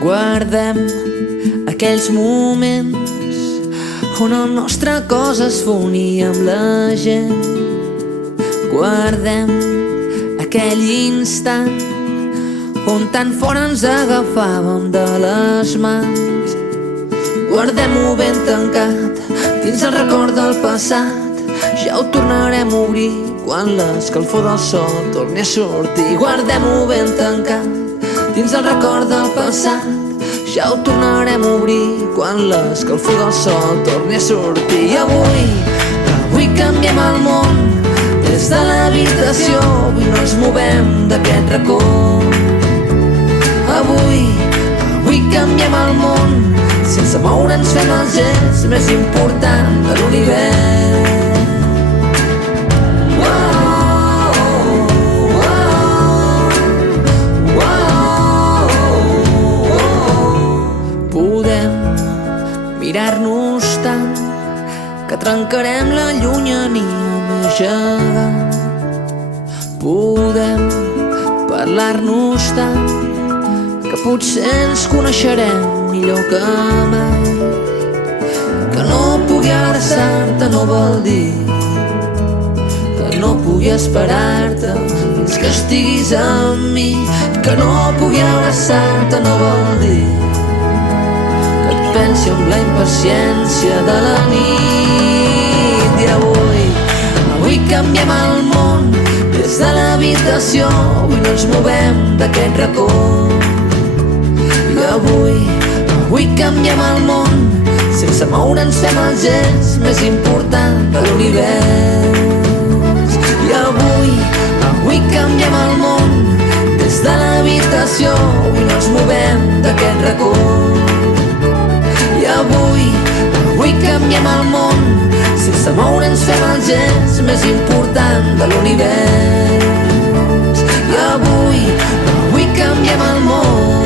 Guardem aquells moments on el nostre cos es fonia amb la gent. Guardem aquell instant on tan fort ens agafàvem de les mans. Guardem-ho ben tancat dins el record del passat. Ja ho tornarem a obrir quan l'escalfor del sol torni a sortir. Guardem-ho ben tancat dins el record del passat. Ja ho tornarem a obrir quan l'escalfor del sol torni a sortir. I avui canviem el món des de l'habitació. Avui no ens movem d'aquest racó. Avui canviem el món. Sense moure'ns fem el gest més important de l'univers. Mirar-nos tant que trencarem la llunyania més gegant. Podem parlar-nos tant que potser ens coneixerem millor que mai. Que no pugui abraçar-te no vol dir que no pugui esperar-te fins que estiguis amb mi. Que no pugui abraçar-te no vol dir pensi amb la impaciència de la nit. I avui canviem el món des de l'habitació. Avui no ens movem d'aquest racó. I avui canviem el món. Sense moure'ns fem el gest més important de l'univers. I avui canviem el món des de l'habitació. Avui no ens movem d'aquest racó. I avui canviem el món. Sense moure'ns fem el gest més important de l'univers. I avui canviem el món.